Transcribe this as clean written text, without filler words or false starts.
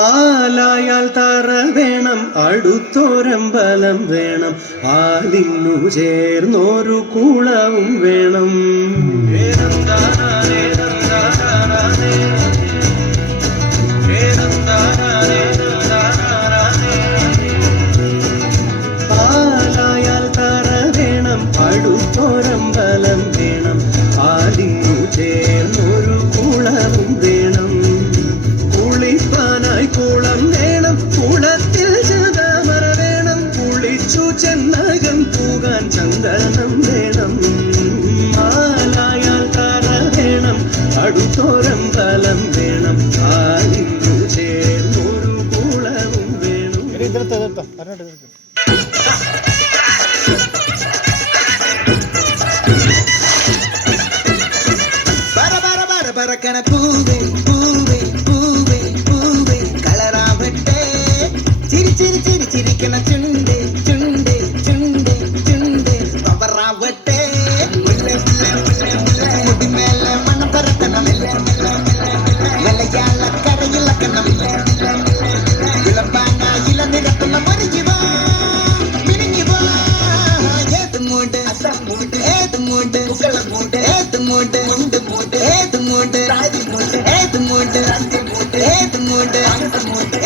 ആലായാൽ തറ വേണം, അടുത്തൊരമ്പലം വേണം, ആലിന്നു ചേർന്നൊരു കുളവും വേണം. ആലായാൽ തറ വേണം, അടുത്തൊരമ്പലം വേണം, ആലിന്നു ചേർന്നൊരു കുളവും വേണം. കുളിപ്പാനായി കുളം വേണം, കുളത്തിൽ ചതാമര വേണം, കുളിച്ചു ചെന്നകം പോകാൻ ചന്ദനം വേണം. ആലായാൽ തറ വേണം, അടുത്തൊരമ്പലം വേണം, ആലിന്നു ചേർന്നൊരു കുളവും വേണം. പറക്കണ പൂവേ പൂവേ പൂവേ പൂവേ കളറാവട്ടെ, ചിരി ചിരി ചിരി ചിരിക്കണ ചുണ്ട് ചുണ്ട് ചുണ്ട് ചുണ്ട് പവറാവട്ടെ, മുടിമേലെ മണം പറക്കണം, മലയാള കരയിളക്കണം, ഇളമ്പാനായില നിരത്തുന്ന മറിഞ്ഞുവാ പിരിഞ്ഞുവാ. ഏത് മൂട് ഏത് മൂട് ഏത് മൂട് മുണ്ട് മൂട് ഏത് മൂട് ഏത് മൂട് ഏത് മൂട് ഏത് മൂട്